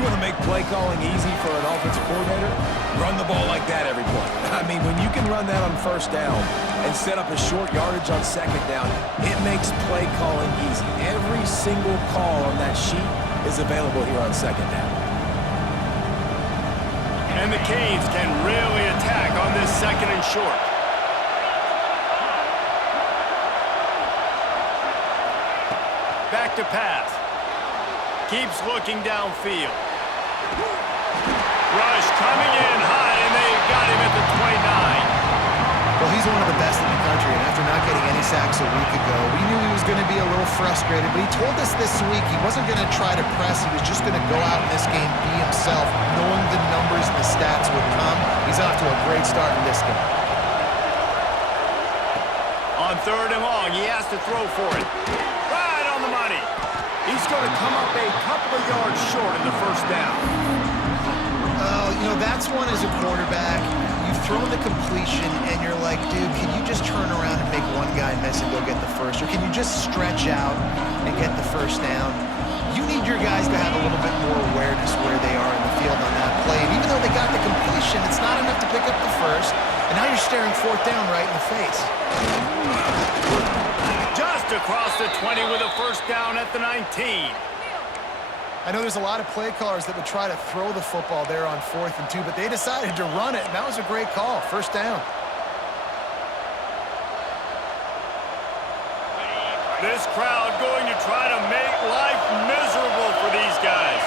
You want to make play calling easy for an offensive coordinator? Run the ball like that every play. I mean, when you can run that on first down and set up a short yardage on second down, it makes play calling easy. Every single call on that sheet is available here on second down. And the Canes can really attack on this second and short. Back to pass. Keeps looking downfield. Rush coming in high, and they've got him at the 29. Well, he's one of the best in the country, and after not getting any sacks a week ago, we knew he was going to be a little frustrated, but he told us this week he wasn't going to try to press. He was just going to go out in this game, be himself, knowing the numbers and the stats would come. He's off to a great start in this game. On third and long, he has to throw for it. Right on the money. He's going to come up a couple of yards short in the first down. You know, that's one as a quarterback. You've thrown the completion, and you're like, dude, can you just turn around and make one guy miss and go get the first? Or can you just stretch out and get the first down? You need your guys to have a little bit more awareness where they are in the field on that play. And even though they got the completion, it's not enough to pick up the first. And now you're staring fourth down right in the face. Just across the 20 with a first down at the 19. I know there's a lot of play callers that would try to throw the football there on 4th and 2, but they decided to run it, and that was a great call. First down. This crowd going to try to make life miserable for these guys.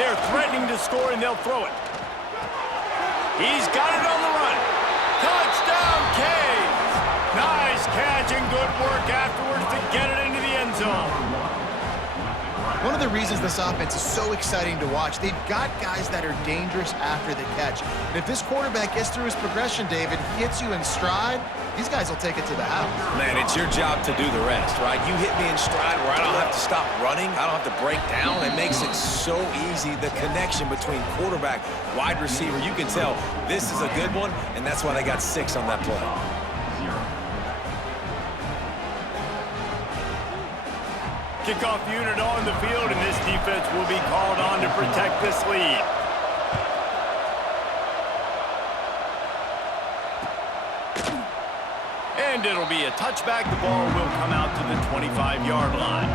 They're threatening to score, and they'll throw it. He's got it on the run. Touchdown, Canes! Nice catch and good work afterwards to get it into the end zone. One of the reasons this offense is so exciting to watch, they've got guys that are dangerous after the catch. And if this quarterback gets through his progression, David, he hits you in stride, these guys will take it to the house. Man, it's your job to do the rest, right? You hit me in stride where I don't have to stop running. I don't have to break down. It makes it so easy, the connection between quarterback, wide receiver. You can tell this is a good one, and that's why they got 6 on that play. Kickoff unit on the field, and this defense will be called on to protect this lead. And it'll be a touchback. The ball will come out to the 25-yard line.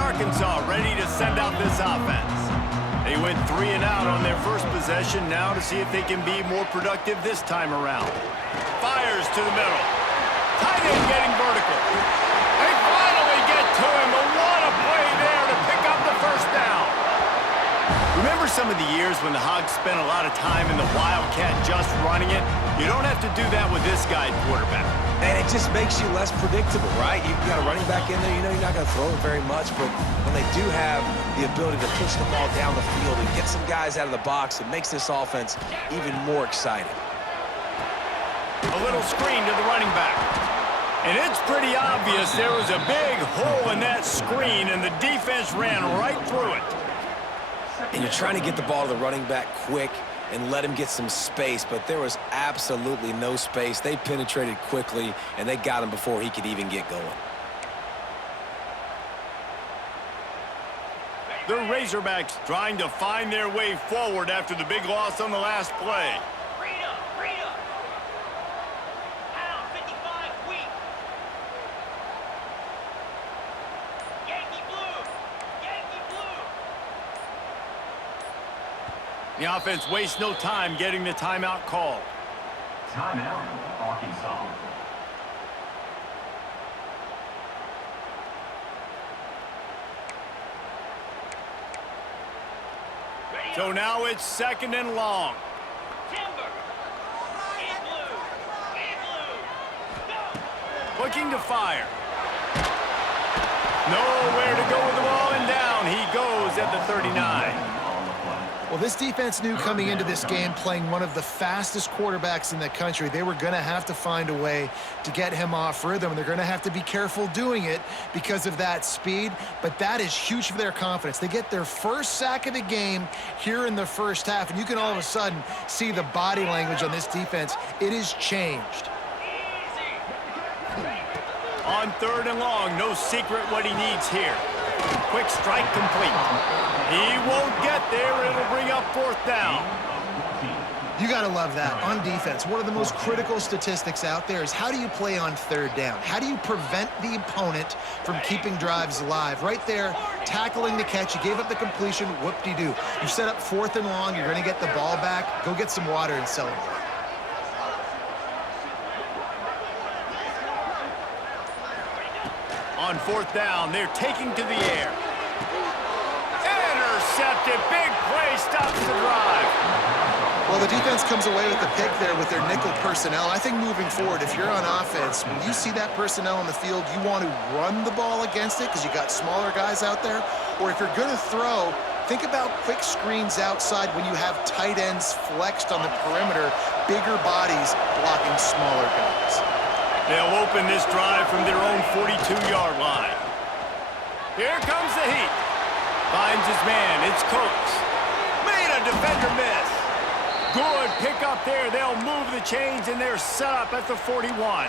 Arkansas ready to send out this offense. They went 3 and out on their first possession, now to see if they can be more productive this time around. Fires to the middle. Tight end getting vertical. They finally get to him, but what a play there to pick up the first down. Remember some of the years when the Hogs spent a lot of time in the Wildcat just running it? You don't have to do that with this guy quarterback. And it just makes you less predictable, right? You've got a running back in there. You know you're not going to throw it very much, but when they do have the ability to push the ball down the field and get some guys out of the box, it makes this offense even more exciting. A little screen to the running back. And it's pretty obvious there was a big hole in that screen, and the defense ran right through it. And you're trying to get the ball to the running back quick and let him get some space, but there was absolutely no space. They penetrated quickly, and they got him before he could even get going. The Razorbacks trying to find their way forward after the big loss on the last play. The offense wastes no time getting the timeout called. Timeout, Arkansas. So now it's 2nd and long. Looking to fire. Nowhere to go with the ball, and down he goes at the 39. Well, this defense knew coming into this game, playing one of the fastest quarterbacks in the country, they were going to have to find a way to get him off rhythm. They're going to have to be careful doing it because of that speed, but that is huge for their confidence. They get their first sack of the game here in the first half, and you can all of a sudden see the body language on this defense. It has changed. On 3rd and long, no secret what he needs here. Quick strike complete. He won't get there. It'll bring up 4th down. You got to love that. On defense, one of the most critical statistics out there is how do you play on 3rd down? How do you prevent the opponent from keeping drives alive? Right there, tackling the catch. You gave up the completion. Whoop-de-doo. You set up 4th and long. You're going to get the ball back. Go get some water and celebrate. On 4th down, they're taking to the air. Intercepted. Big play stops the drive. Well, the defense comes away with the pick there with their nickel personnel. I think moving forward, if you're on offense, when you see that personnel on the field, you want to run the ball against it because you got smaller guys out there. Or if you're going to throw, think about quick screens outside when you have tight ends flexed on the perimeter, bigger bodies blocking smaller guys. They'll open this drive from their own 42-yard line. Here comes the heat. Finds his man. It's Coates. Made a defender miss. Good pick up there. They'll move the chains, and they're set up at the 41.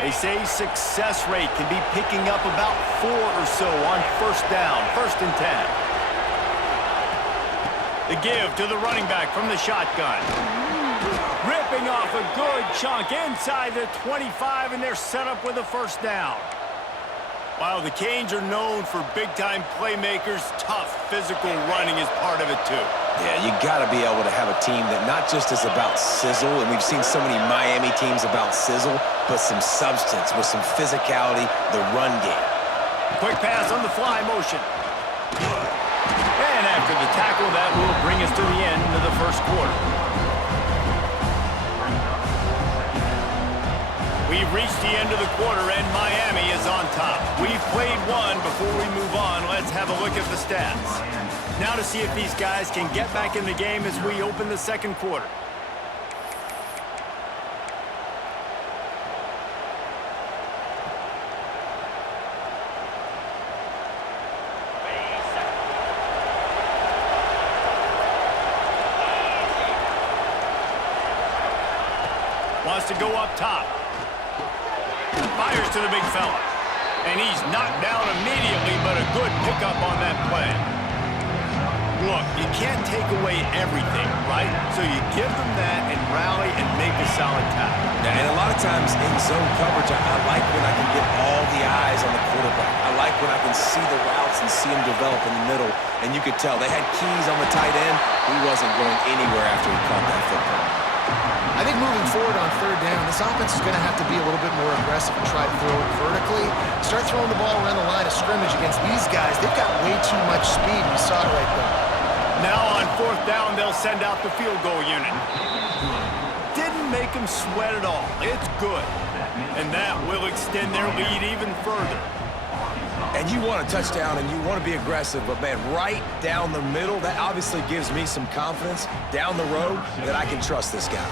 They say success rate can be picking up about 4 or so on 1st down, 1st and 10. The give to the running back from the shotgun. Ripping off a good chunk inside the 25, and they're set up with a 1st down. While the Canes are known for big-time playmakers, tough physical running is part of it too. Yeah, you got to be able to have a team that not just is about sizzle, and we've seen so many Miami teams about sizzle, but some substance with some physicality, the run game. Quick pass on the fly motion. And after the tackle, that will bring us to the end of the 1st quarter. We've reached the end of the quarter, and Miami is on top. We've played one. Before we move on, let's have a look at the stats. Now to see if these guys can get back in the game as we open the 2nd quarter. Wants to go up top. Fires to the big fella. And he's knocked down immediately, but a good pickup on that play. Look, you can't take away everything, right? So you give them that and rally and make a solid tackle. Yeah, and a lot of times in zone coverage, I like when I can get all the eyes on the quarterback. I like when I can see the routes and see them develop in the middle. And you could tell they had keys on the tight end. He wasn't going anywhere after he caught that football. I think moving forward on 3rd down, this offense is going to have to be a little bit more aggressive and try to throw it vertically. Start throwing the ball around the line of scrimmage against these guys. They've got way too much speed. You saw it right there. Now on 4th down, they'll send out the field goal unit. Didn't make them sweat at all. It's good. And that will extend their lead even further. And you want a touchdown and you want to be aggressive, but man, right down the middle, that obviously gives me some confidence down the road that I can trust this guy.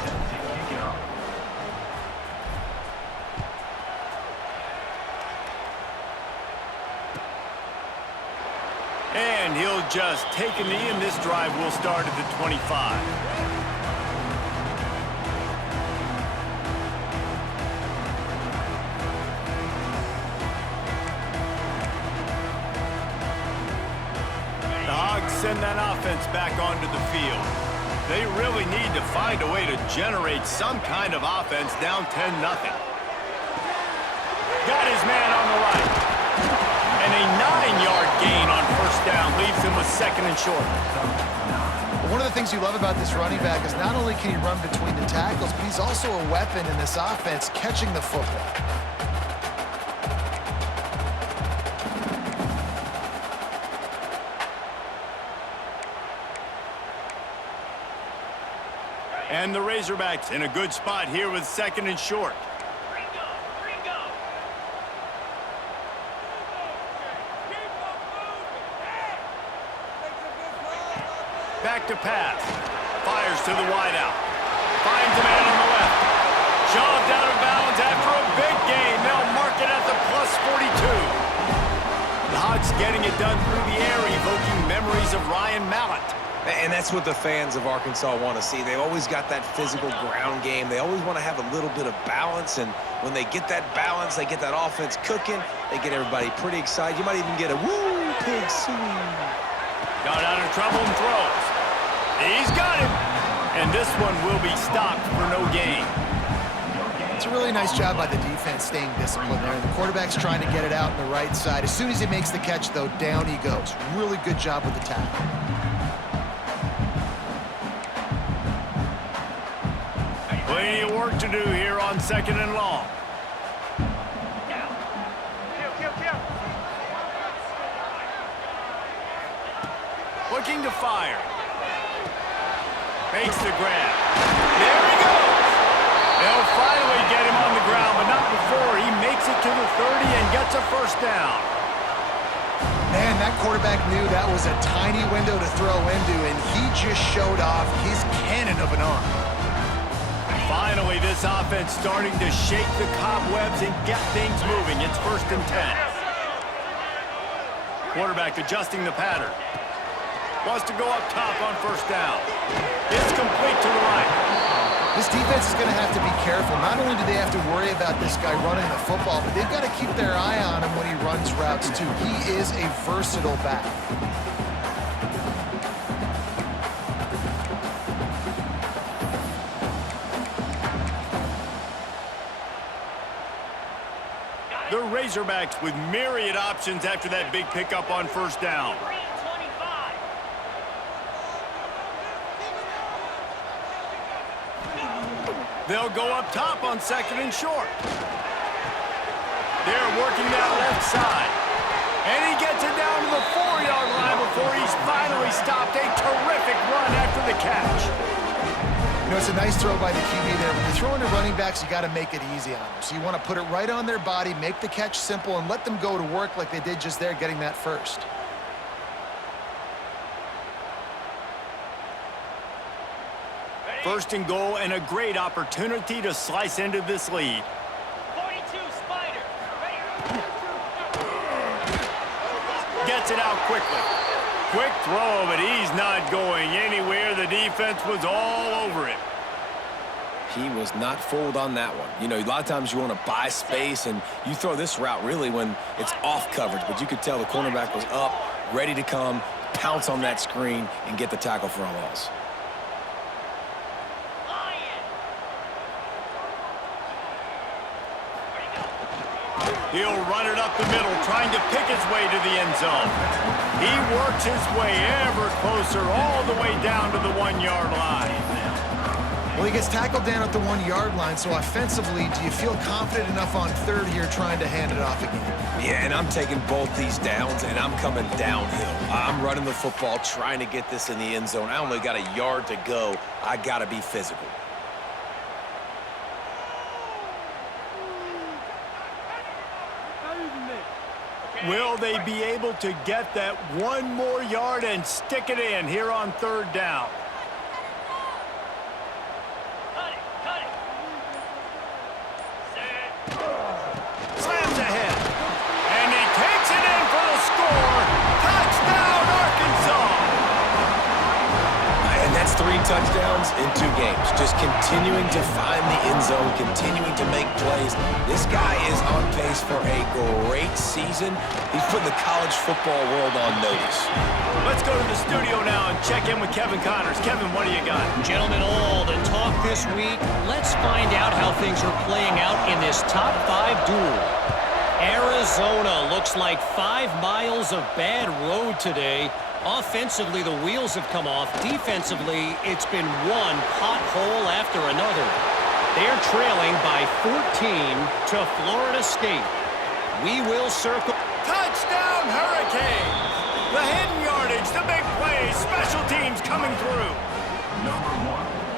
And he'll just take a knee, and this drive will start at the 25. Send that offense back onto the field. They really need to find a way to generate some kind of offense down 10-0. Got his man on the right. And a 9-yard gain on 1st down leaves him with 2nd and short. One of the things you love about this running back is not only can he run between the tackles, but he's also a weapon in this offense catching the football. And the Razorbacks in a good spot here with 2nd and short. Back to pass. Fires to the wideout. Finds a man on the left. Shoved out of bounds after a big gain. They'll mark it at the +42. The Hogs getting it done through the air, evoking memories of Ryan Mallett. And that's what the fans of Arkansas want to see. They've always got that physical ground game. They always want to have a little bit of balance, and when they get that balance, they get that offense cooking, they get everybody pretty excited. You might even get a woo, pig swing. Got out of trouble and throws. He's got it. And this one will be stopped for no gain. It's a really nice job by the defense staying disciplined there. The quarterback's trying to get it out on the right side. As soon as he makes the catch, though, down he goes. Really good job with the tackle. Plenty of work to do here on 2nd and long. Looking to fire. Makes the grab. There he goes. They'll finally get him on the ground, but not before he makes it to the 30 and gets a 1st down. Man, that quarterback knew that was a tiny window to throw into, and he just showed off his cannon of an arm. Finally, this offense starting to shake the cobwebs and get things moving. It's 1st and 10. Quarterback adjusting the pattern. Wants to go up top on 1st down. It's complete to the right. This defense is going to have to be careful. Not only do they have to worry about this guy running the football, but they've got to keep their eye on him when he runs routes, too. He is a versatile back. The Razorbacks with myriad options after that big pickup on 1st down. They'll go up top on 2nd and short. They're working that left side. And he gets it down to the 4-yard line before he's finally stopped. A terrific run after the catch. You know, it's a nice throw by the QB there. When you're throwing to running backs, you got to make it easy on them. So you want to put it right on their body, make the catch simple, and let them go to work like they did just there, getting that 1st. First and goal, and a great opportunity to slice into this lead. 42 Spider. Gets it out quickly. Quick throw, but he's not going anywhere. The defense was all over it. He was not fooled on that one. You know, a lot of times you want to buy space, and you throw this route really when it's off coverage, but you could tell the cornerback was up, ready to come, pounce on that screen, and get the tackle for a loss. He'll run it up the middle, trying to pick his way to the end zone. He works his way ever closer, all the way down to the 1-yard line. Well, he gets tackled down at the 1-yard line, so offensively, do you feel confident enough on 3rd here trying to hand it off again? Yeah, and I'm taking both these downs, and I'm coming downhill. I'm running the football, trying to get this in the end zone. I only got a yard to go. I got to be physical. Will they be able to get that 1 more yard and stick it in here on 3rd down? Cut it. Set. Slams ahead. And he takes it in for the score. Touchdown, Arkansas! And that's 3 touchdowns in 2 games. Just continuing to find the end zone, continuing to make plays. This guy is on pace for a great season. He's putting the college football world on notice. Let's go to the studio now and check in with Kevin Connors. Kevin, what do you got? Gentlemen, all the talk this week. Let's find out how things are playing out in this top 5 duel. Arizona looks like 5 miles of bad road today. Offensively, the wheels have come off. Defensively, it's been one pothole after another. They're trailing by 14 to Florida State. We will circle. Touchdown, Hurricanes! The hidden yardage, the big plays, special teams coming through.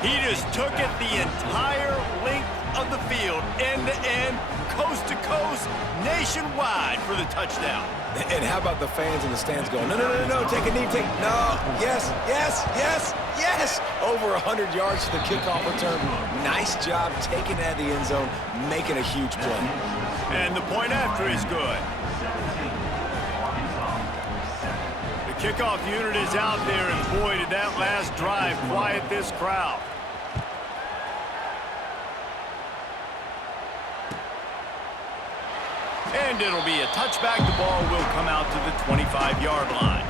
He just took it the entire length of the field, end to end, coast to coast, nationwide for the touchdown. And how about the fans in the stands going, no, no, no, no, take a knee, no, yes, yes, yes, yes. Over 100 yards to the kickoff return. Nice job taking it out of the end zone, making a huge play. And the point after is good. The kickoff unit is out there, and boy, did that last drive quiet this crowd. And it'll be a touchback. The ball will come out to the 25-yard line.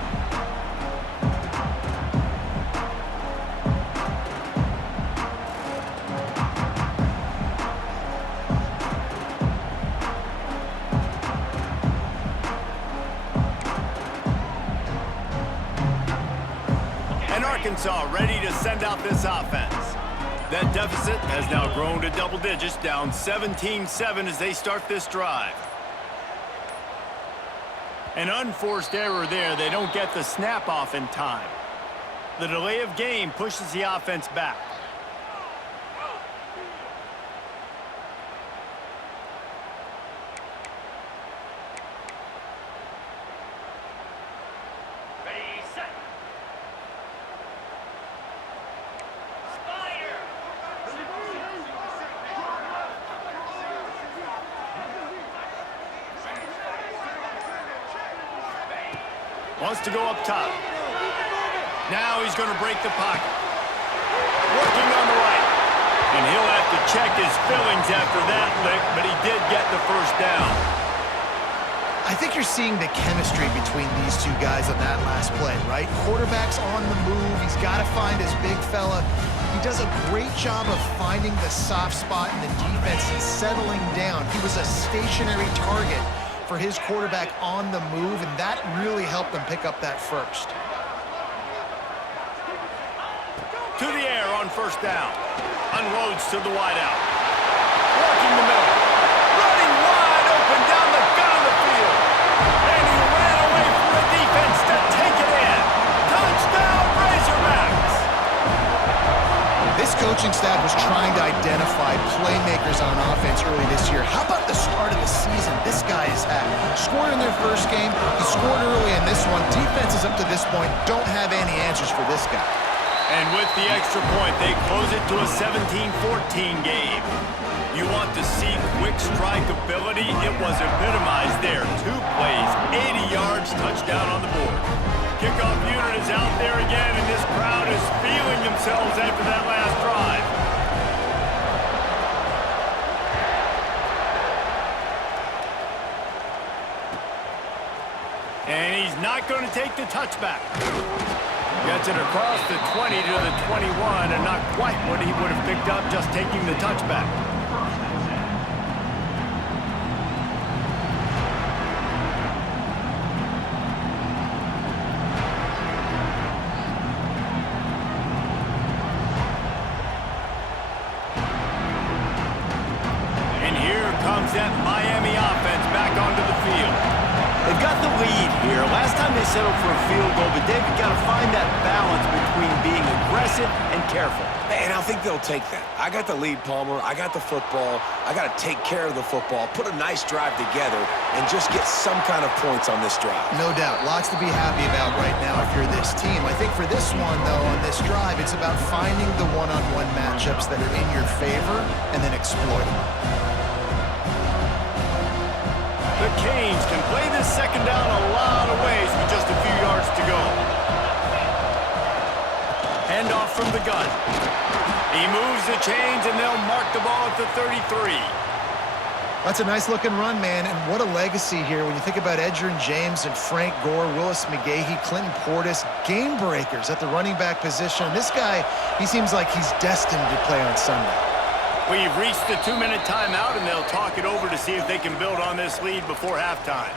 And Arkansas ready to send out this offense. That deficit has now grown to double digits, down 17-7 as they start this drive. An unforced error there. They don't get the snap off in time. The delay of game pushes the offense back. Ready, set. Spider. Wants to go up top. Now he's going to break the pocket. Working on the right. And he'll have to check his fillings after that lick, but he did get the first down. I think you're seeing the chemistry between these two guys on that last play, right? Quarterback's on the move. He's got to find his big fella. He does a great job of finding the soft spot in the defense and settling down. He was a stationary target for his quarterback on the move, and that really helped them pick up that first. To the air on first down. Unloads to the wideout. Working the middle. Running wide open down the gut of the field. And he ran away from the defense to take it in. Touchdown, Razorbacks! This coaching staff was trying to identify playmakers on offense early this year. How about the start of the season this guy has had? Scored in their first game. He scored early in this one. Defenses up to this point don't have any answers for this guy. And with the extra point, they close it to a 17-14 game. You want to see quick strike ability? It was epitomized there. 2 plays, 80 yards, touchdown on the board. Kickoff unit is out there again, and this crowd is feeling themselves after that last drive. And he's not going to take the touchback. Gets it across the 20 to the 21, and not quite what he would have picked up just taking the touchback. And here comes that Miami offense back onto the field. They've got the lead here. Last time they settled for a field goal, but they've got to find that balance between being aggressive and careful. And I think they'll take that. I got the lead, Palmer. I got the football. I got to take care of the football, put a nice drive together, and just get some kind of points on this drive. No doubt. Lots to be happy about right now if you're this team. I think for this one, though, on this drive, it's about finding the one-on-one matchups that are in your favor and then exploiting them. The Canes can play this second down a lot of ways with just a few yards to go. Hand off from the gun. He moves the chains, and they'll mark the ball at the 33. That's a nice-looking run, man, and what a legacy here when you think about Edgerrin James and Frank Gore, Willis McGahee, Clinton Portis, game breakers at the running back position. This guy, he seems like he's destined to play on Sunday. We've reached the 2-minute timeout, and they'll talk it over to see if they can build on this lead before halftime.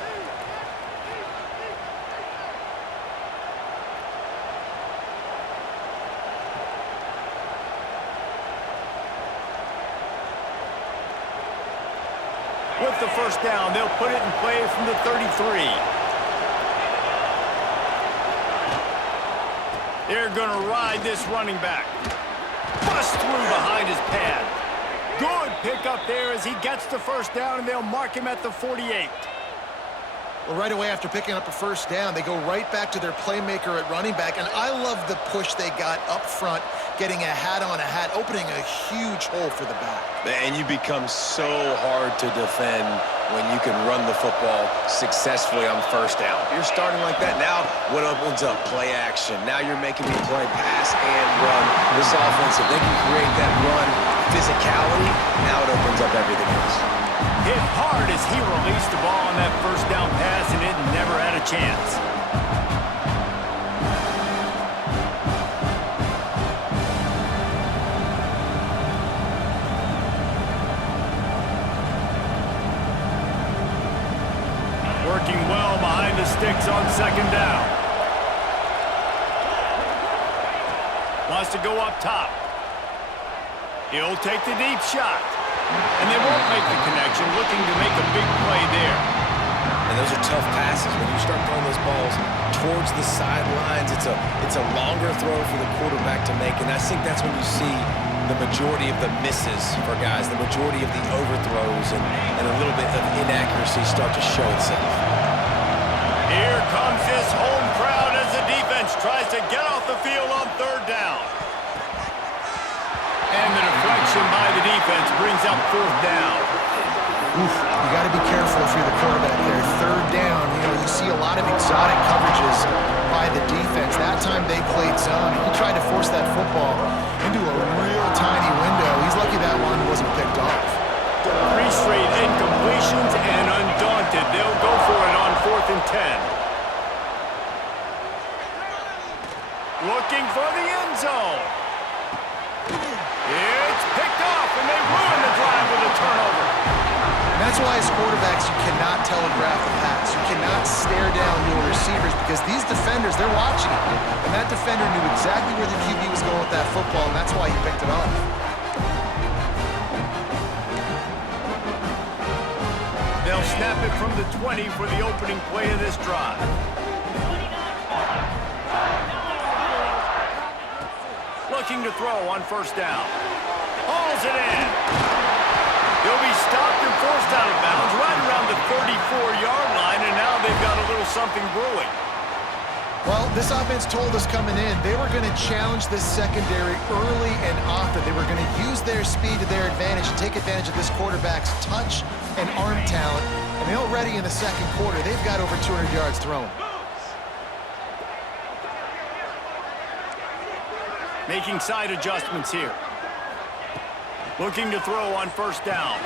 With the first down, they'll put it in play from the 33. They're going to ride this running back. busts through behind his pad. Good pickup there as he gets the first down, and they'll mark him at the 48. Well, right away after picking up a first down, they go right back to their playmaker at running back, and I love the push they got up front, getting a hat on a hat, opening a huge hole for the back. And you become so hard to defend when you can run the football successfully on first down. You're starting like that. Now, what opens up? Play action. Now you're making me play pass and run. This offense, if they can create that run physicality, now it opens up everything else. Hit hard as he released the ball on that first down pass, and it never had a chance. Working well behind the sticks on second down. Wants to go up top. He'll take the deep shot. And they won't make the connection, looking to make a big play there. And those are tough passes. When you start throwing those balls towards the sidelines, it's a longer throw for the quarterback to make. And I think that's when you see the majority of the misses for guys, the majority of the overthrows, and a little bit of inaccuracy start to show itself. Here comes this home crowd as the defense tries to get off the field on third down. And the deflection by the defense brings up fourth down. Oof, you got to be careful if you're the quarterback there. Third down, you see a lot of exotic coverages by the defense. That time they played zone. He tried to force that football into a real tiny window. He's lucky that one wasn't picked off. 3 straight incompletions, and undaunted, they'll go for it on 4th and 10. Looking for the end zone. It's picked off, and they ruin the drive with a turnover. And that's why as quarterbacks, you cannot telegraph the pass. You cannot stare down your receivers because these defenders, they're watching it. And that defender knew exactly where the QB was going with that football, and that's why he picked it off. They'll snap it from the 20 for the opening play of this drive. Looking to throw on first down. Hauls it in. He'll be stopped and forced out of bounds right around the 34-yard line, and now they've got a little something brewing. Well, this offense told us coming in they were going to challenge this secondary early and often. They were going to use their speed to their advantage and take advantage of this quarterback's touch and arm talent. And already in the second quarter, they've got over 200 yards thrown. Making side adjustments here. Looking to throw on first down.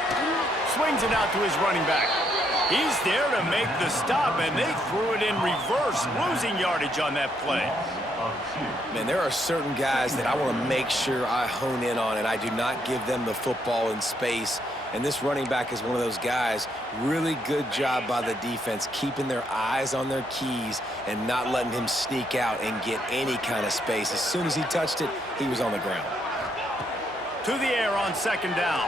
Swings it out to his running back. He's there to make the stop, and they threw it in reverse, losing yardage on that play. Man, there are certain guys that I want to make sure I hone in on, and I do not give them the football in space. And this running back is one of those guys. Really good job by the defense, keeping their eyes on their keys and not letting him sneak out and get any kind of space. As soon as he touched it, he was on the ground. To the air on second down.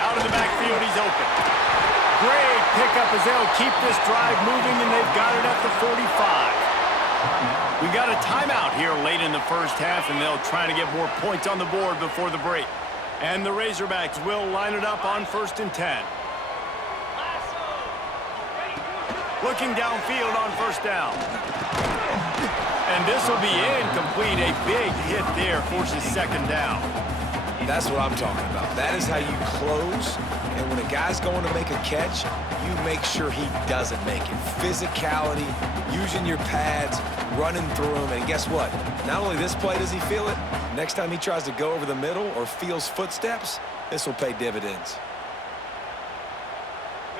Out of the backfield, he's open. Great pickup as they'll keep this drive moving, and they've got it at the 45. We got a timeout here late in the first half, and they'll try to get more points on the board before the break. And the Razorbacks will line it up on 1st and 10. Looking downfield on first down. And this will be incomplete. A big hit there forces second down. That's what I'm talking about. That is how you close. And when a guy's going to make a catch, you make sure he doesn't make it. Physicality, using your pads, running through them. And guess what? Not only this play does he feel it, next time he tries to go over the middle or feels footsteps, this will pay dividends.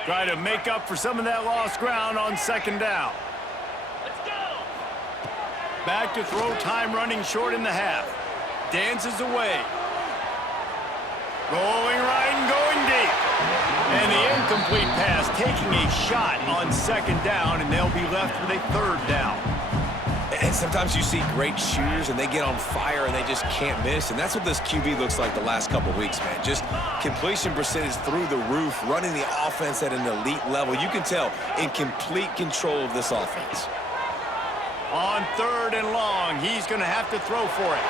Try to make up for some of that lost ground on second down. Let's go. Back to throw time, running short in the half. Dances away. Rolling right and going deep. And the incomplete pass taking a shot on second down, and they'll be left with a third down. And sometimes you see great shooters, and they get on fire, and they just can't miss. And that's what this QB looks like the last couple weeks, man. Just completion percentage through the roof, running the offense at an elite level. You can tell in complete control of this offense. On 3rd and long, he's going to have to throw for it.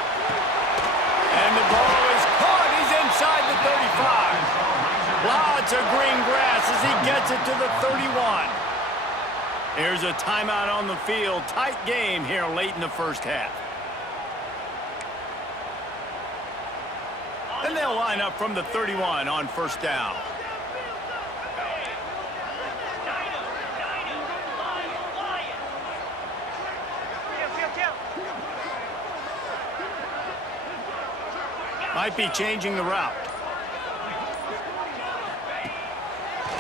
And the ball is caught. He's inside the 35. Lots of green grass as he gets it to the 31. Here's a timeout on the field. Tight game here late in the first half. And they'll line up from the 31 on first down. Might be changing the route.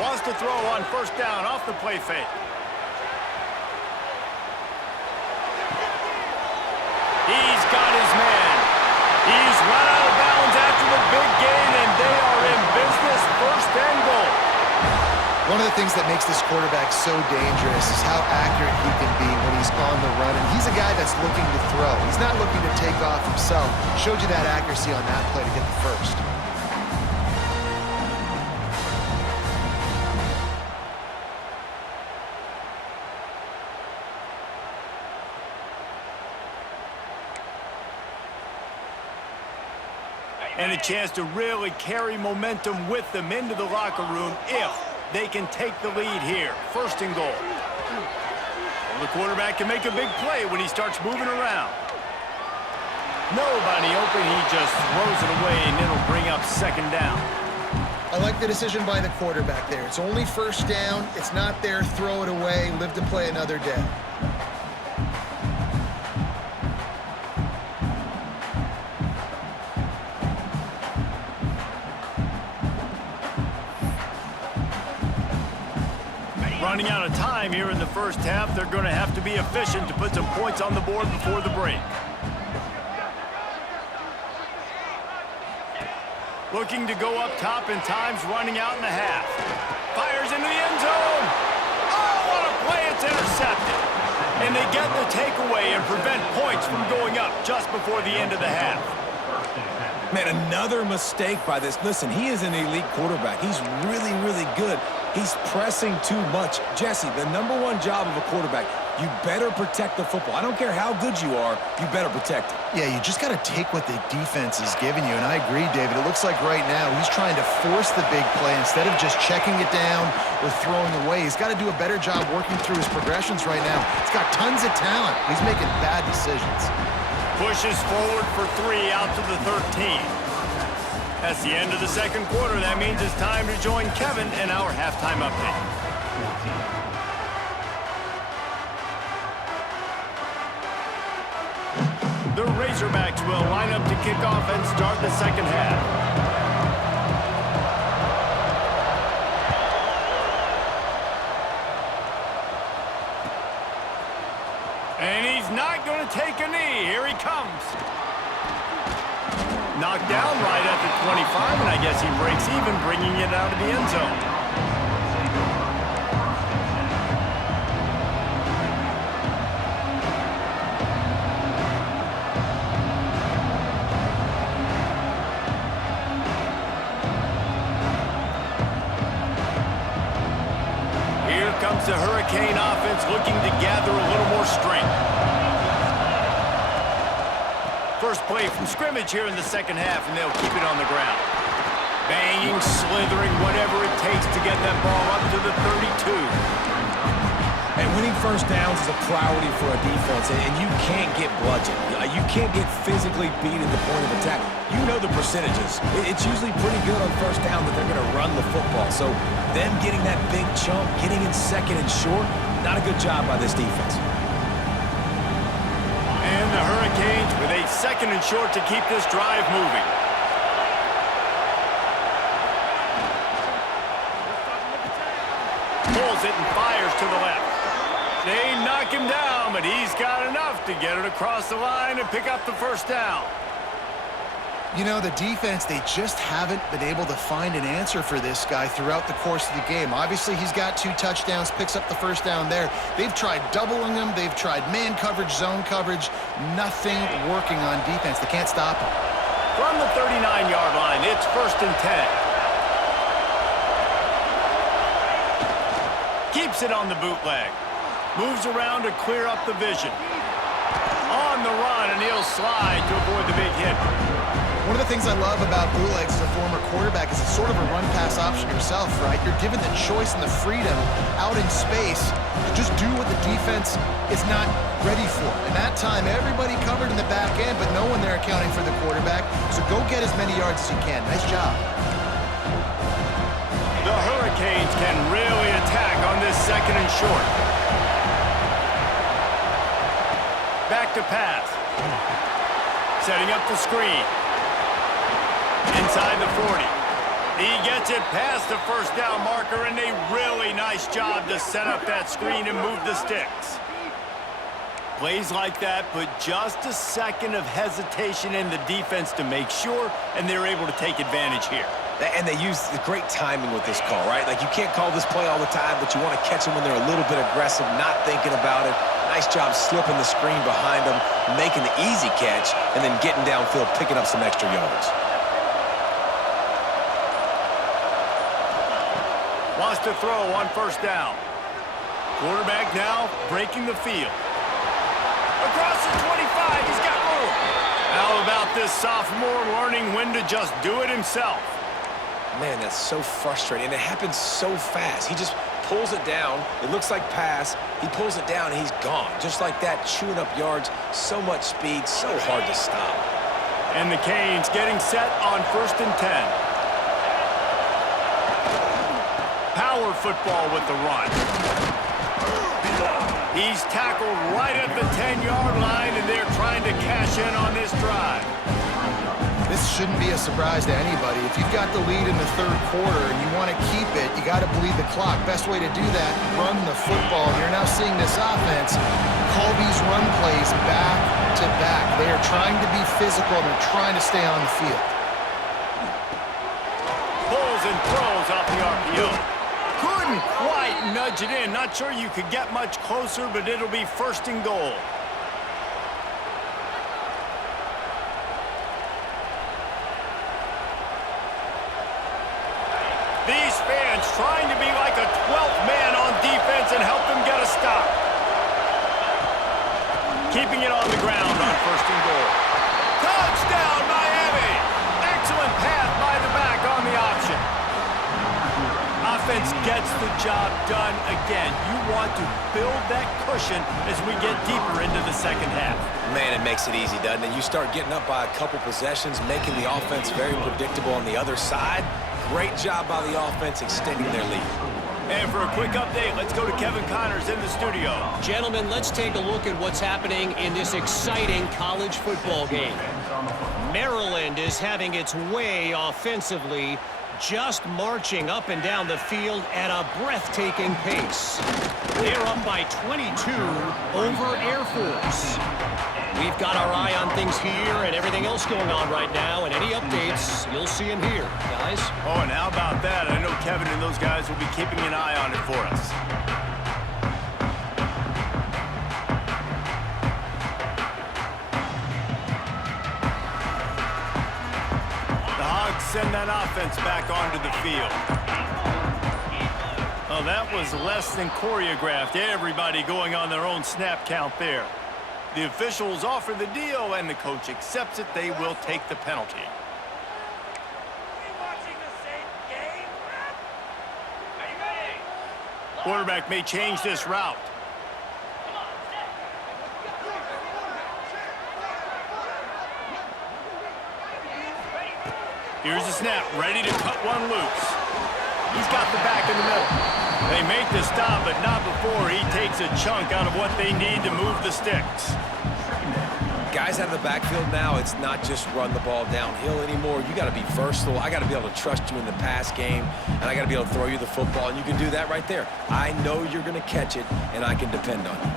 Wants to throw on first down off the play fake. He's got his man. He's run out of bounds after the big gain, and they are in business, first and goal. One of the things that makes this quarterback so dangerous is how accurate he can be when he's on the run. And he's a guy that's looking to throw. He's not looking to take off himself. Showed you that accuracy on that play to get the first. And a chance to really carry momentum with them into the locker room if they can take the lead here. First and goal. Well, the quarterback can make a big play when he starts moving around. Nobody open. He just throws it away, and it'll bring up second down. I like the decision by the quarterback there. It's only first down. It's not there. Throw it away. Live to play another day. Running out of time here in the first half. They're going to have to be efficient to put some points on the board before the break. Looking to go up top, and time's running out in the half. Fires into the end zone. Oh, what a play. It's intercepted. And they get the takeaway and prevent points from going up just before the end of the half. Man, another mistake by this. Listen, he is an elite quarterback. He's really, really good. He's pressing too much. Jesse, the #1 job of a quarterback, you better protect the football. I don't care how good you are, you better protect it. Yeah, you just got to take what the defense is giving you. And I agree, David. It looks like right now he's trying to force the big play instead of just checking it down or throwing away. He's got to do a better job working through his progressions right now. He's got tons of talent. He's making bad decisions. Pushes forward for 3 out to the 13. That's the end of the second quarter. That means it's time to join Kevin in our halftime update. The Razorbacks will line up to kick off and start the second half. And he's not going to take a knee. Here he comes. Knocked down right at the 25, and I guess he breaks even, bringing it out of the end zone. Here comes the Hurricane offense looking to gather a little more strength. First play from scrimmage here in the second half, and they'll keep it on the ground. Banging, slithering, whatever it takes to get that ball up to the 32. And winning first downs is a priority for a defense, and you can't get bludgeoned. You can't get physically beat at the point of attack. You know the percentages. It's usually pretty good on first down that they're going to run the football. So them getting that big chunk, getting in second and short, not a good job by this defense. And the Hurricanes with a second and short to keep this drive moving. Pulls it and fires to the left. They knock him down, but he's got enough to get it across the line and pick up the first down. You know, the defense, they just haven't been able to find an answer for this guy throughout the course of the game. Obviously, he's got 2 touchdowns, picks up the first down there. They've tried doubling him. They've tried man coverage, zone coverage. Nothing working on defense. They can't stop him. From the 39-yard line, it's first and 10. Keeps it on the bootleg. Moves around to clear up the vision. On the run, and he'll slide to avoid the big hit. One of the things I love about bootlegs as a former quarterback is it's sort of a run-pass option yourself, right? You're given the choice and the freedom out in space to just do what the defense is not ready for. And that time, everybody covered in the back end, but no one there accounting for the quarterback. So go get as many yards as you can. Nice job. The Hurricanes can really attack on this second and short. Back to pass. Setting up the screen. Inside the 40. He gets it past the first down marker, and a really nice job to set up that screen and move the sticks. Plays like that, but just a second of hesitation in the defense to make sure, and they're able to take advantage here. And they use the great timing with this call, right? Like, you can't call this play all the time, but you want to catch them when they're a little bit aggressive, not thinking about it. Nice job slipping the screen behind them, making the easy catch, and then getting downfield, picking up some extra yards. Wants to throw on first down. Quarterback now breaking the field. Across the 25, he's got room. How about this sophomore learning when to just do it himself? Man, that's so frustrating, and it happens so fast. He just pulls it down. It looks like pass. He pulls it down, and he's gone. Just like that, chewing up yards. So much speed, so hard to stop. And the Canes getting set on 1st and 10. Power football with the run. He's tackled right at the 10-yard line, and they're trying to cash in on this drive. This shouldn't be a surprise to anybody. If you've got the lead in the third quarter and you want to keep it, you got to bleed the clock. Best way to do that, run the football. You're now seeing this offense call these run plays back to back. They are trying to be physical, and they're trying to stay on the field. Pulls and throws off the RPO. Couldn't quite nudge it in. Not sure you could get much closer, but it'll be 1st and goal. These fans trying to be like a 12th man on defense and help them get a stop. Keeping it on the ground on 1st and goal. Touchdown, Miami! Excellent pass by the back on the option. Offense gets the job done again. You want to build that cushion as we get deeper into the second half. Man, it makes it easy, doesn't it? You start getting up by a couple possessions, making the offense very predictable on the other side. Great job by the offense extending their lead. And for a quick update, let's go to Kevin Connors in the studio. Gentlemen, let's take a look at what's happening in this exciting college football game. Maryland is having its way offensively, just marching up and down the field at a breathtaking pace. They're up by 22 over Air Force. We've got our eye on things here and everything else going on right now, and any updates, you'll see them here, guys. Oh, and how about that? I know Kevin and those guys will be keeping an eye on it for us. The Hogs send that offense back onto the field. Oh, that was less than choreographed. Everybody going on their own snap count there. The officials offer the deal, and the coach accepts it. They will take the penalty. Quarterback may change this route. Here's the snap, ready to cut one loose. He's got the back in the middle. They make the stop, but not before he takes a chunk out of what they need to move the sticks. Guys out of the backfield now, it's not just run the ball downhill anymore. You got to be versatile. I got to be able to trust you in the pass game, and I got to be able to throw you the football, and you can do that right there. I know you're going to catch it, and I can depend on you.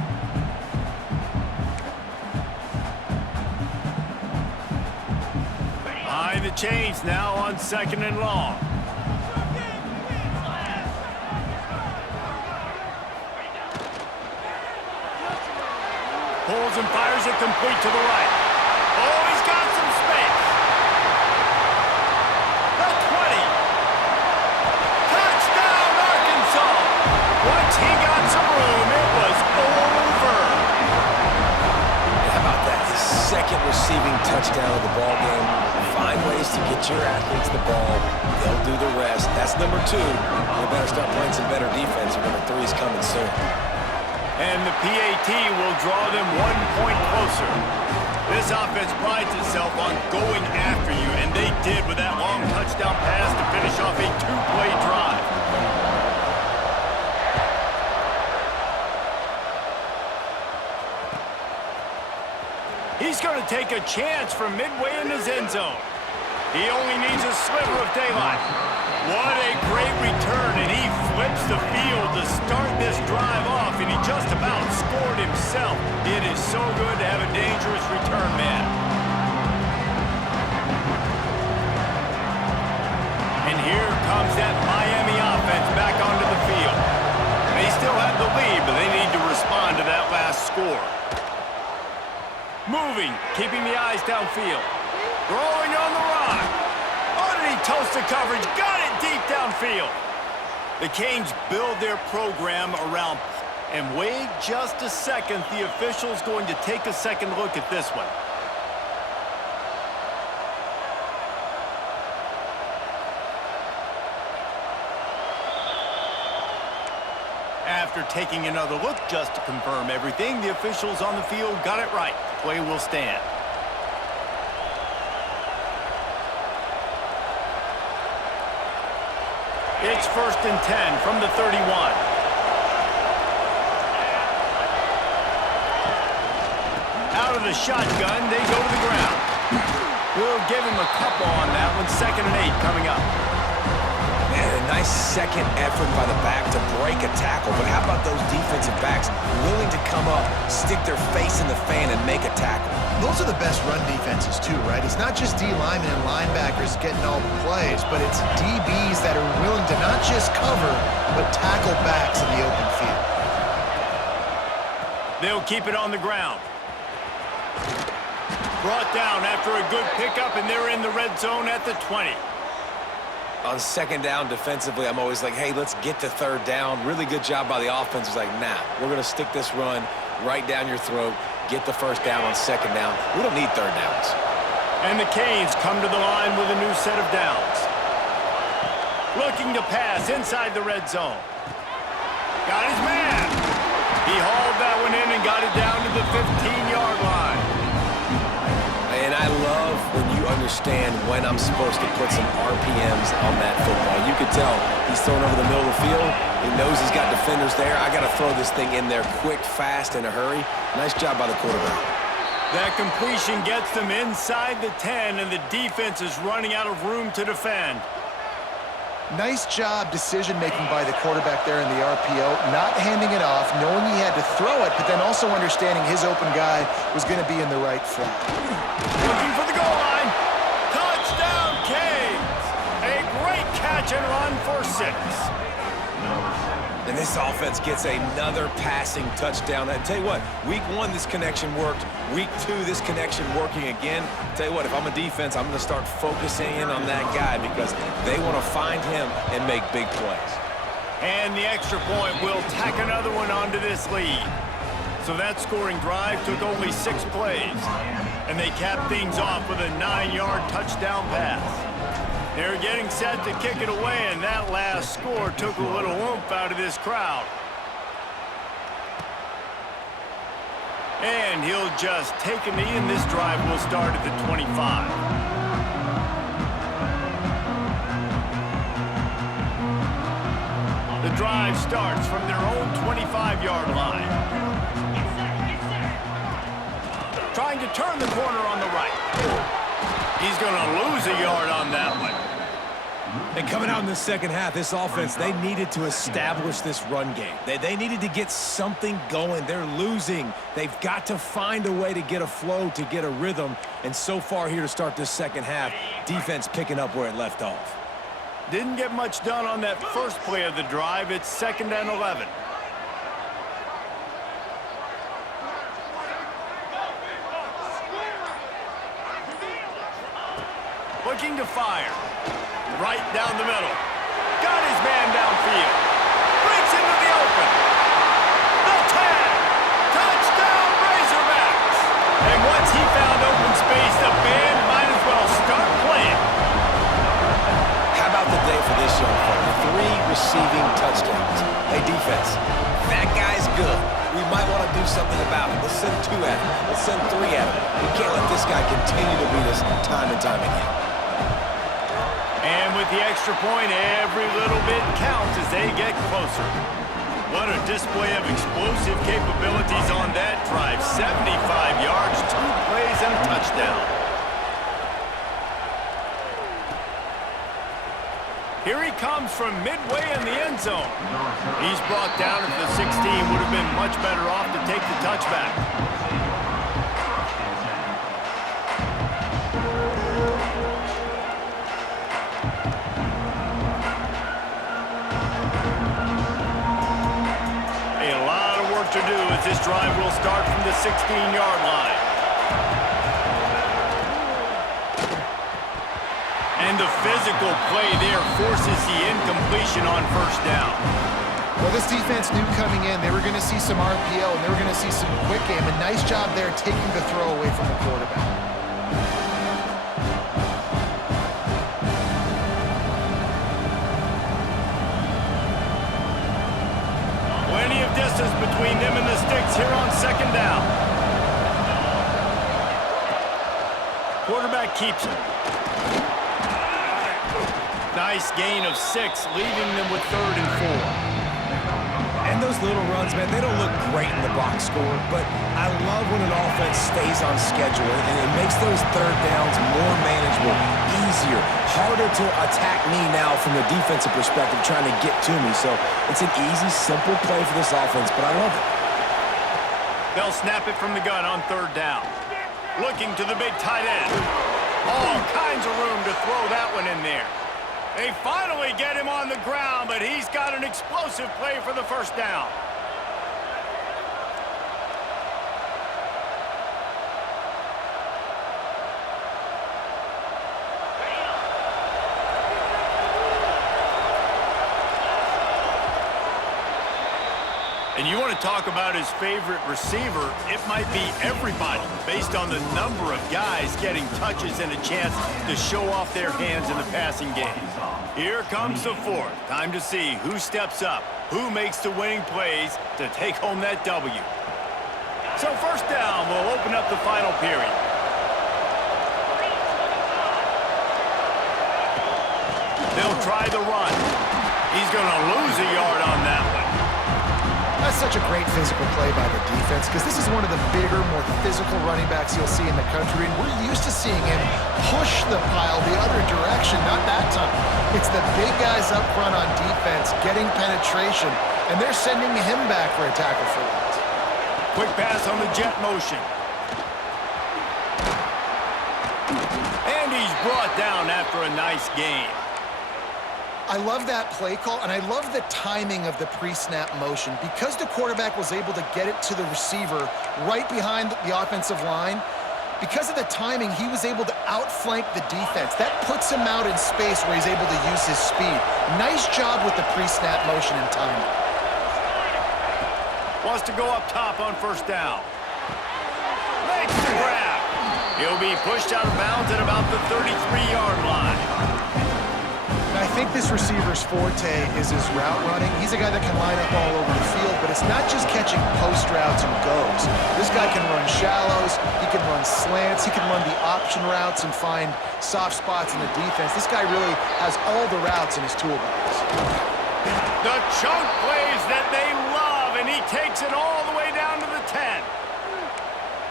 Behind the chains now on 2nd and long. Pulls and fires it complete to the right. Oh, he's got some space. The 20. Touchdown, Arkansas. Once he got some room, it was over. How about that? His second receiving touchdown of the ball game. Find ways to get your athletes the ball. They'll do the rest. That's number 2. They better start playing some better defense, or number 3 is coming soon. And the PAT will draw them 1 point closer. This offense prides itself on going after you, and they did with that long touchdown pass to finish off a 2-play drive. He's going to take a chance from midway in his end zone. He only needs a sliver of daylight. What a great return, and he flips the field to start this drive off, and he just about scored himself. It is so good to have a dangerous return man. And here comes that Miami offense back onto the field. They still have the lead, but they need to respond to that last score. Moving, keeping the eyes downfield. Throwing on the run. Oh, did he toast the coverage? Got it deep downfield. The Canes build their program around, and wait just a second. The official's going to take a second look at this one. After taking another look just to confirm everything, the officials on the field got it right. Play will stand. It's 1st and 10 from the 31. Out of the shotgun, they go to the ground. We'll give him a couple on that one. 2nd and 8 coming up. Man, a nice second effort by the back to break a tackle. But how about those defensive backs willing to come up, stick their face in the fan, and make a tackle? Those are the best run defenses, too, right? It's not just D linemen and linebackers getting all the plays, but it's DBs that are willing to not just cover, but tackle backs in the open field. They'll keep it on the ground. Brought down after a good pickup, and they're in the red zone at the 20. On 2nd down defensively, I'm always like, hey, let's get to 3rd down. Really good job by the offense. It's like, nah, we're going to stick this run right down your throat, get the 1st down on 2nd down. We don't need 3rd downs. And the Canes come to the line with a new set of downs. Looking to pass inside the red zone. Got his man. He hauled that one in and got it down to the 15-yard line. And I love when you understand when I'm supposed to put some RPMs on that football. You could tell he's throwing over the middle of the field. He knows he's got defenders there. I got to throw this thing in there quick, fast, in a hurry. Nice job by the quarterback. That completion gets them inside the 10, and the defense is running out of room to defend. Nice job decision-making by the quarterback there in the RPO, not handing it off, knowing he had to throw it, but then also understanding his open guy was going to be in the right flat. Looking for the goal line. Touchdown, Canes. A great catch and run for 6. And this offense gets another passing touchdown. I tell you what, week 1, this connection worked. Week 2, this connection working again. I tell you what, if I'm a defense, I'm going to start focusing in on that guy because they want to find him and make big plays. And the extra point will tack another one onto this lead. So that scoring drive took only 6 plays. And they capped things off with a 9-yard touchdown pass. They're getting set to kick it away, and that last score took a little oomph out of this crowd. And he'll just take a knee, and this drive will start at the 25. The drive starts from their own 25-yard line. Trying to turn the corner on the right. He's going to lose a yard on that one. And coming out in the second half, this offense, they needed to establish this run game. They needed to get something going. They're losing. They've got to find a way to get a flow, to get a rhythm. And so far here to start this second half, defense picking up where it left off. Didn't get much done on that first play of the drive. It's 2nd and 11. Looking to fire. Right down the middle. Got his man downfield. Breaks into the open. The tag. Touchdown, Razorbacks. And once he found open space, the band might as well start playing. for this young fella. 3 receiving touchdowns. Hey, defense, that guy's good. We might want to do something about it. Let's send 2 at him. Let's send 3 at him. We can't let this guy continue to beat us time and time again. And with the extra point, every little bit counts as they get closer. What a display of explosive capabilities on that drive. 75 yards, 2 plays, and a touchdown. Here he comes from midway in the end zone. He's brought down at the 16. Would have been much better off to take the touchback. To do as this drive will start from the 16-yard line. And the physical play there forces the incompletion on first down. Well, this defense knew coming in they were going to see some RPO and they were going to see some quick game. A nice job there taking the throw away from the quarterback. Plenty of distance between them and the sticks here on second down. Quarterback keeps it. Nice gain of 6, leaving them with 3rd and 4. And those little runs, man, they don't look great in the box score, but I love when an offense stays on schedule, and it makes those 3rd downs more manageable, easier, harder to attack me now from the defensive perspective trying to get to me. So it's an easy, simple play for this offense, but I love it. They'll snap it from the gun on 3rd down. Looking to the big tight end. All kinds of room to throw that one in there. They finally get him on the ground, but he's got an explosive play for the first down. And you want to talk about his favorite receiver, it might be everybody, based on the number of guys getting touches and a chance to show off their hands in the passing game. Here comes the 4th. Time to see who steps up, who makes the winning plays to take home that W. So first down will open up the final period. They'll try the run. He's going to lose a yard on that one. That's such a great physical play by the defense because this is one of the bigger, more physical running backs you'll see in the country, and we're used to seeing him push the pile the other direction, not that time. It's the big guys up front on defense getting penetration, and they're sending him back for a tackle for loss. Quick pass on the jet motion. And he's brought down after a nice gain. I love that play call, and I love the timing of the pre-snap motion. Because the quarterback was able to get it to the receiver right behind the offensive line, because of the timing, he was able to outflank the defense. That puts him out in space where he's able to use his speed. Nice job with the pre-snap motion and timing. Wants to go up top on first down. Makes the grab. He'll be pushed out of bounds at about the 33-yard line. I think this receiver's forte is his route running. He's a guy that can line up all over the field, but it's not just catching post routes and goes. This guy can run shallows, he can run slants, he can run the option routes and find soft spots in the defense. This guy really has all the routes in his toolbox. The chunk plays that they love, and he takes it all the way down to the 10.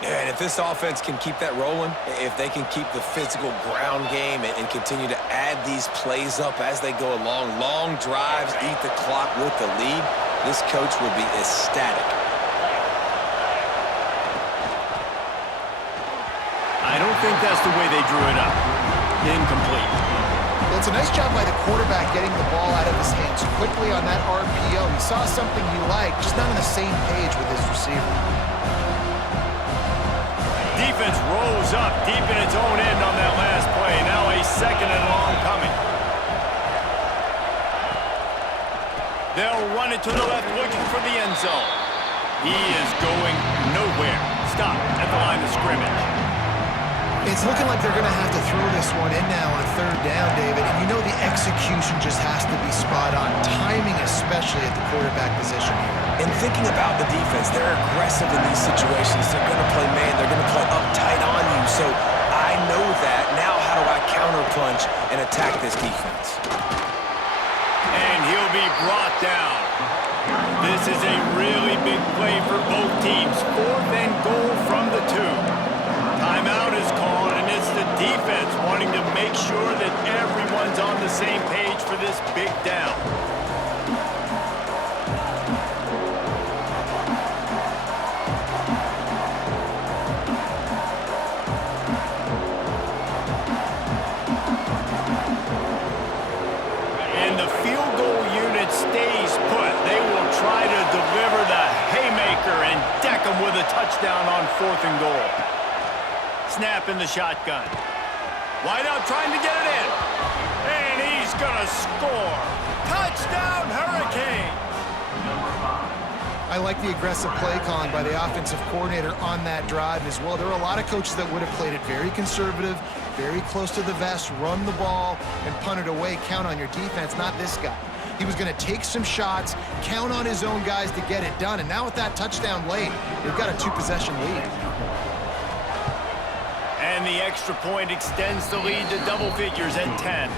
Yeah, and if this offense can keep that rolling, if they can keep the physical ground game and continue to add these plays up as they go along, long drives, eat the clock with the lead, this coach will be ecstatic. I don't think that's the way they drew it up. Incomplete. Well, it's a nice job by the quarterback getting the ball out of his hands quickly on that RPO. He saw something he liked, just not on the same page with his receiver. Defense rolls up deep in its own end on that last play. Now a 2nd and long coming. They'll run it to the left, looking for the end zone. He is going nowhere. Stop at the line of scrimmage. It's looking like they're going to have to throw this one in now on third down, David. And you know the execution just has to be spot on, timing especially at the quarterback position here. And thinking about the defense, they're aggressive in these situations. They're going to play man. They're going to play up tight on you. So I know that. Now how do I counterpunch and attack this defense? And he'll be brought down. This is a really big play for both teams. 4th and goal from the 2. Timeout is called, and it's the defense wanting to make sure that everyone's on the same page for this big down. And the field goal unit stays put. They will try to deliver the haymaker and deck them with a touchdown on 4th and goal. Snap in the shotgun. Wide out trying to get it in. And he's going to score. Touchdown, Hurricanes! I like the aggressive play calling by the offensive coordinator on that drive as well. There are a lot of coaches that would have played it very conservative, very close to the vest, run the ball, and punt it away. Count on your defense, not this guy. He was going to take some shots, count on his own guys to get it done. And now with that touchdown late, they've got a 2-possession lead. And the extra point extends the lead to double figures at 10.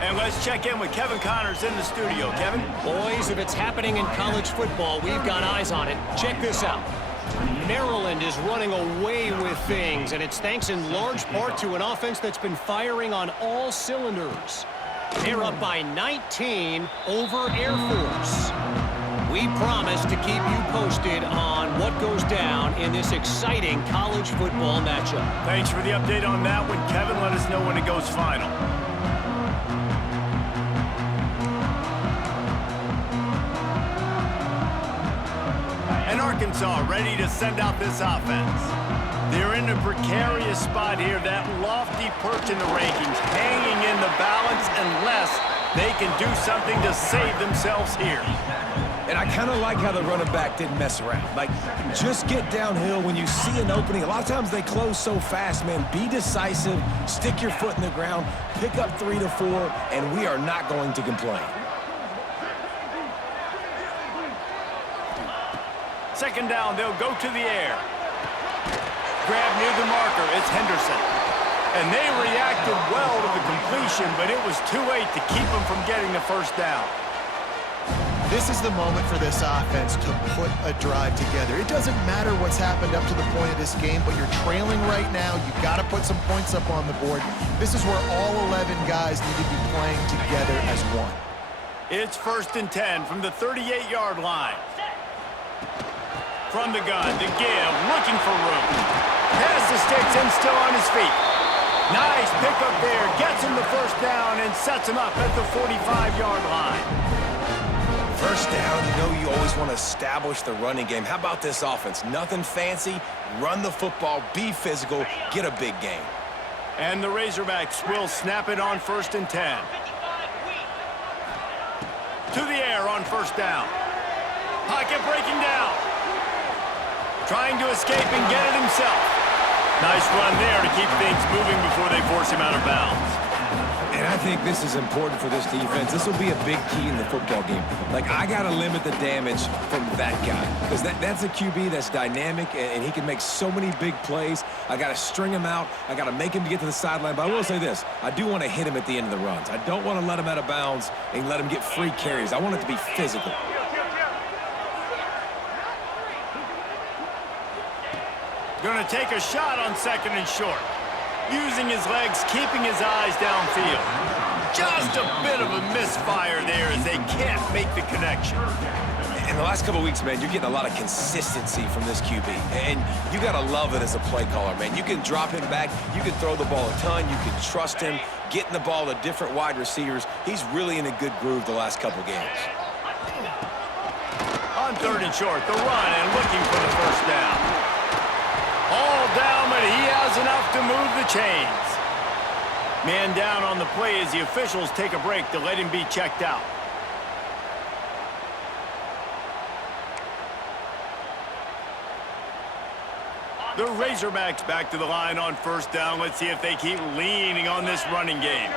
And let's check in with Kevin Connors in the studio. Kevin? Boys, if it's happening in college football, we've got eyes on it. Check this out. Maryland is running away with things, and it's thanks in large part to an offense that's been firing on all cylinders. They're up by 19 over Air Force. We promise to keep you posted on what goes down in this exciting college football matchup. Thanks for the update on that one, Kevin. Let us know when it goes final. And Arkansas ready to send out this offense. They're in a precarious spot here, that lofty perch in the rankings, hanging in the balance unless they can do something to save themselves here. And I kind of like how the running back didn't mess around. Like, just get downhill when you see an opening. A lot of times they close so fast, man. Be decisive, stick your foot in the ground, pick up 3 to 4, and we are not going to complain. Second down, they'll go to the air. Grab near the marker, it's Henderson. And they reacted well to the completion, but it was too late to keep them from getting the first down. This is the moment for this offense to put a drive together. It doesn't matter what's happened up to the point of this game, but you're trailing right now. You've got to put some points up on the board. This is where all 11 guys need to be playing together as one. It's 1st and 10 from the 38-yard line. From the gun, the give, looking for room. Pass the sticks and still on his feet. Nice pickup there, gets him the first down and sets him up at the 45-yard line. First down, you know you always want to establish the running game. How about this offense? Nothing fancy. Run the football, be physical, get a big game. And the Razorbacks will snap it on 1st and 10. To the air on 1st down. Pocket breaking down. Trying to escape and get it himself. Nice run there to keep things moving before they force him out of bounds. And I think this is important for this defense. This will be a big key in the football game. Like, I got to limit the damage from that guy. Because that's a QB that's dynamic, and he can make so many big plays. I got to string him out. I got to make him to get to the sideline. But I will say this. I do want to hit him at the end of the runs. I don't want to let him out of bounds and let him get free carries. I want it to be physical. Going to take a shot on 2nd and short. Using his legs, keeping his eyes downfield. Just a bit of a misfire there as they can't make the connection. In the last couple of weeks, man, you're getting a lot of consistency from this QB. And you got to love it as a play caller, man. You can drop him back. You can throw the ball a ton. You can trust him, getting the ball to different wide receivers. He's really in a good groove the last couple games. On 3rd and short, the run and looking for the first down. All down, but he has enough to move the chains. Man down on the play as the officials take a break to let him be checked out. The Razorbacks back to the line on first down. Let's see if they keep leaning on this running game.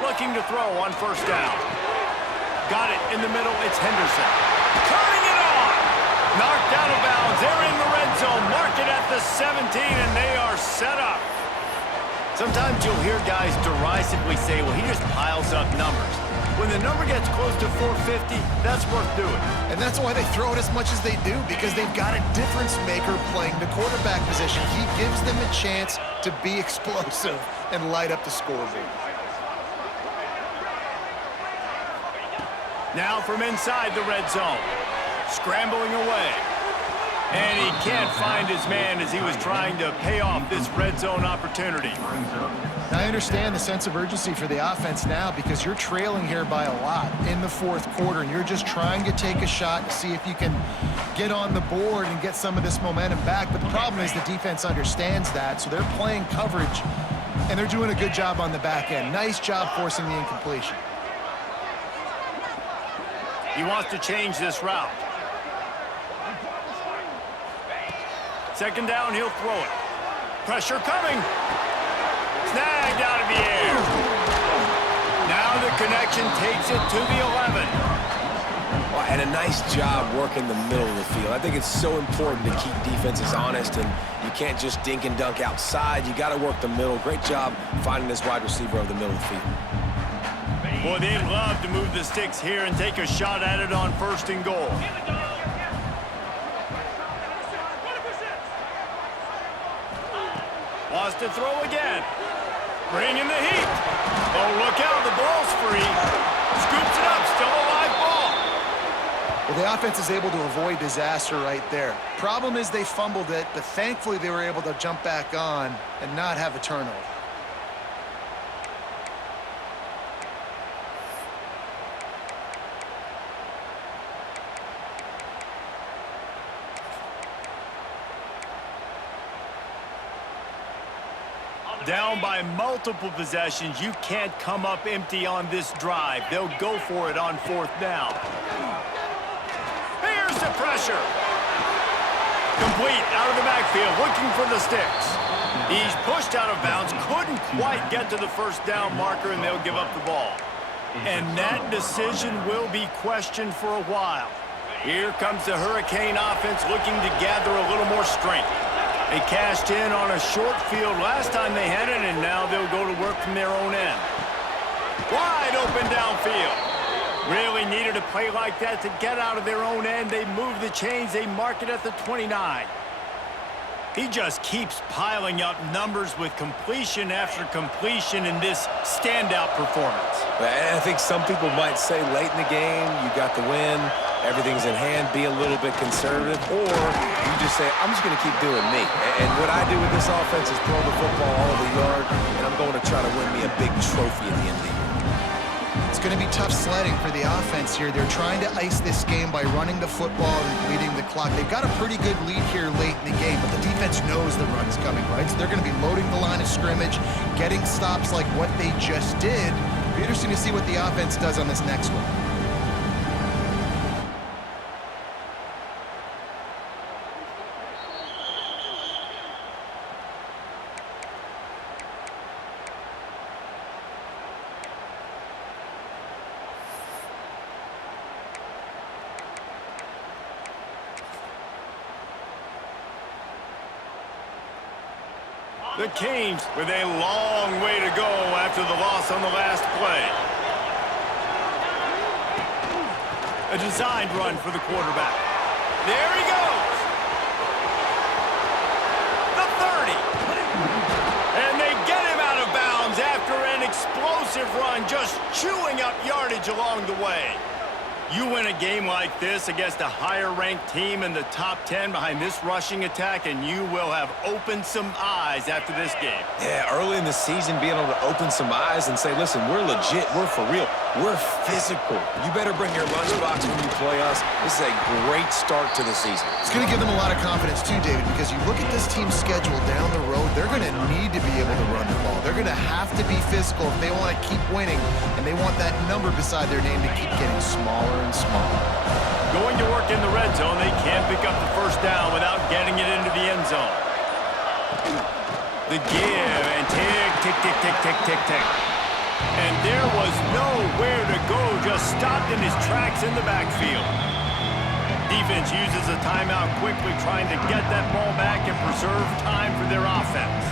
Looking to throw on first down. Got it in the middle. It's Henderson. Turning it on. Knocked out of bounds. They're in the red zone. Mark it at the 17, and they are set up. Sometimes you'll hear guys derisively say, well, he just piles up numbers. When the number gets close to 450, that's worth doing. And that's why they throw it as much as they do, because they've got a difference maker playing the quarterback position. He gives them a chance to be explosive and light up the scoreboard. Now from inside the red zone. Scrambling away. And he can't find his man as he was trying to pay off this red zone opportunity. I understand the sense of urgency for the offense now because you're trailing here by a lot in the fourth quarter, and you're just trying to take a shot to see if you can get on the board and get some of this momentum back. But the problem is the defense understands that, so they're playing coverage, and they're doing a good job on the back end. Nice job forcing the incompletion. He wants to change this route. Second down, he'll throw it. Pressure coming. Snagged out of the air. Now the connection takes it to the 11. Well, and a nice job working the middle of the field. I think it's so important to keep defenses honest, and you can't just dink and dunk outside. You got to work the middle. Great job finding this wide receiver over the middle of the field. Boy, they'd love to move the sticks here and take a shot at it on first and goal. Wants to throw again. Bringing the heat. Oh, look out, the ball's free. Scoops it up, still a live ball. Well, the offense is able to avoid disaster right there. Problem is they fumbled it, but thankfully they were able to jump back on and not have a turnover. Down by multiple possessions, you can't come up empty on this drive. They'll go for it on fourth down. Here's the pressure. Complete out of the backfield, looking for the sticks. He's pushed out of bounds, couldn't quite get to the first down marker, and they'll give up the ball. And that decision will be questioned for a while. Here comes the Hurricane offense looking to gather a little more strength. They cashed in on a short field last time they had it, and now they'll go to work from their own end. Wide open downfield. Really needed a play like that to get out of their own end. They move the chains. They mark it at the 29. He just keeps piling up numbers with completion after completion in this standout performance. And I think some people might say late in the game, you got the win, everything's in hand, be a little bit conservative, or you just say, I'm just going to keep doing me. And what I do with this offense is throw the football all over the yard, and I'm going to try to win me a big trophy at the end of the year. It's going to be tough sledding for the offense here. They're trying to ice this game by running the football and bleeding the clock. They've got a pretty good lead here late in the game, but the defense knows the run's coming, right? So they're going to be loading the line of scrimmage, getting stops like what they just did. It'll be interesting to see what the offense does on this next one. The Canes with a long way to go after the loss on the last play. A designed run for the quarterback. There he goes. The 30. And they get him out of bounds after an explosive run, just chewing up yardage along the way. You win a game like this against a higher-ranked team in the top 10 behind this rushing attack, and you will have opened some eyes after this game. Yeah, early in the season, being able to open some eyes and say, listen, we're legit, we're for real, we're physical. You better bring your lunchbox when you play us. This is a great start to the season. It's going to give them a lot of confidence too, David, because you look at this team's schedule down the road, they're going to need to be able to run the ball. They're going to have to be physical if they want to keep winning, and they want that number beside their name to keep getting smaller and smaller. Going to work in the red zone, they can't pick up the first down without getting it into the end zone. The give, and tick, tick, tick, tick, tick, tick, tick. And there was nowhere to go, just stopped in his tracks in the backfield. Defense uses a timeout quickly, trying to get that ball back and preserve time for their offense.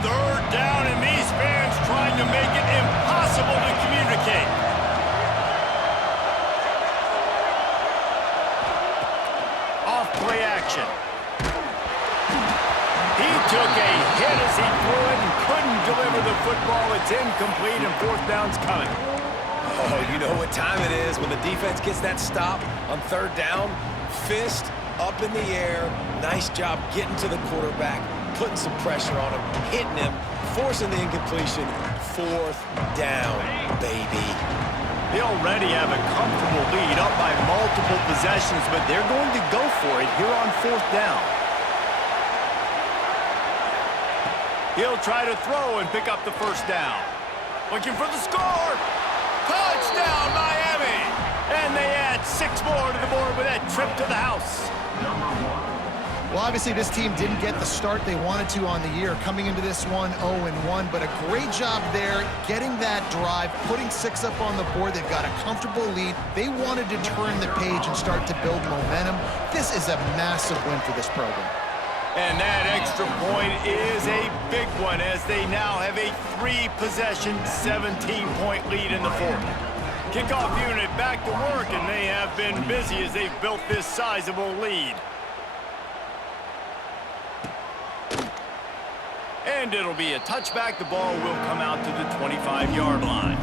Third down, and these fans trying to make it impossible to communicate. Off play action. He took a hit as he threw it and couldn't deliver the football. It's incomplete, and fourth down's coming. Oh, you know what time it is when the defense gets that stop on third down. Fist up in the air. Nice job getting to the quarterback, putting some pressure on him, hitting him, forcing the incompletion. Fourth down, baby. They already have a comfortable lead, up by multiple possessions, but they're going to go for it here on fourth down. He'll try to throw and pick up the first down. Looking for the score. Touchdown, Miami! And they add 6 more to the board with that trip to the house. Well, obviously, this team didn't get the start they wanted to on the year, coming into this one 0-1, but a great job there, getting that drive, putting 6 up on the board. They've got a comfortable lead. They wanted to turn the page and start to build momentum. This is a massive win for this program. And that extra point is a big one, as they now have a 3-possession, 17-point lead in the fourth. Kickoff unit back to work, and they have been busy as they've built this sizable lead. And it'll be a touchback. The ball will come out to the 25-yard line.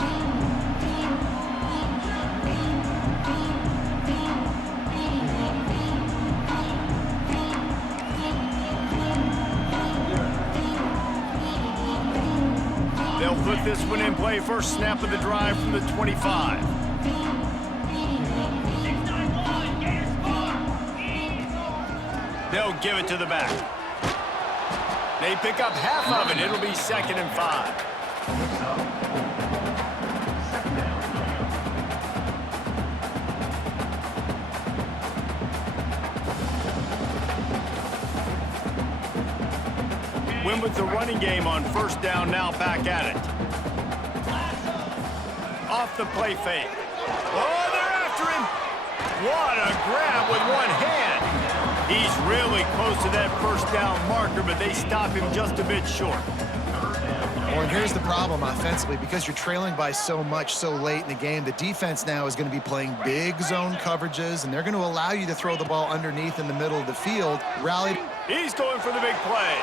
They'll put this one in play. First snap of the drive from the 25. 6-9-1, Gators score. They'll give it to the back. They pick up half of it. It'll be 2nd and 5. Win with the running game on first down, now back at it. Off the play fake. Oh, they're after him. What a grab with one hand. He's really close to that first down marker, but they stop him just a bit short. Well, and here's the problem offensively, because you're trailing by so much so late in the game, the defense now is going to be playing big zone coverages, and they're going to allow you to throw the ball underneath in the middle of the field. Rallied. He's going for the big play.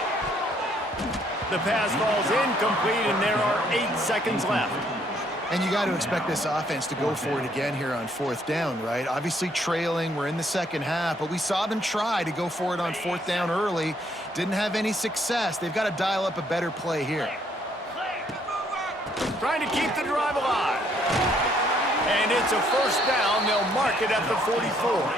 The pass falls incomplete, and there are 8 seconds left. And you got to expect this offense to go for it again here on fourth down, right? Obviously trailing, we're in the second half, but we saw them try to go for it on fourth down early. Didn't have any success. They've got to dial up a better play here. Trying to keep the drive alive. And it's a first down. They'll mark it at the 44.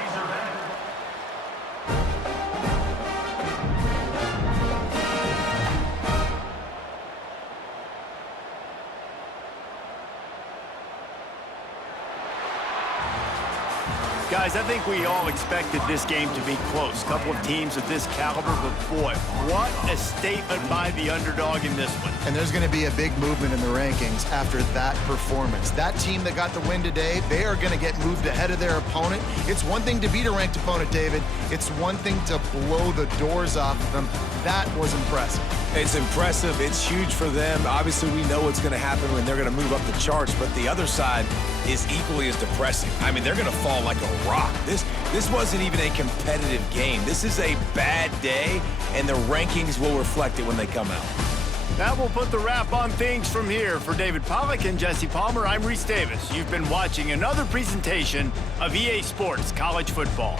Guys, I think we all expected this game to be close. Couple of teams of this caliber, but boy, what a statement by the underdog in this one. And there's going to be a big movement in the rankings after that performance. That team that got the win today, they are going to get moved ahead of their opponent. It's one thing to beat a ranked opponent, David. It's one thing to blow the doors off of them. That was impressive. It's impressive. It's huge for them. Obviously, we know what's going to happen when they're going to move up the charts, but the other side is equally as depressing. I mean, they're going to fall like a rock. This wasn't even a competitive game. This is a bad day, and the rankings will reflect it when they come out. That will put the wrap on things from here. For David Pollack and Jesse Palmer, I'm Reese Davis. You've been watching another presentation of EA Sports College Football.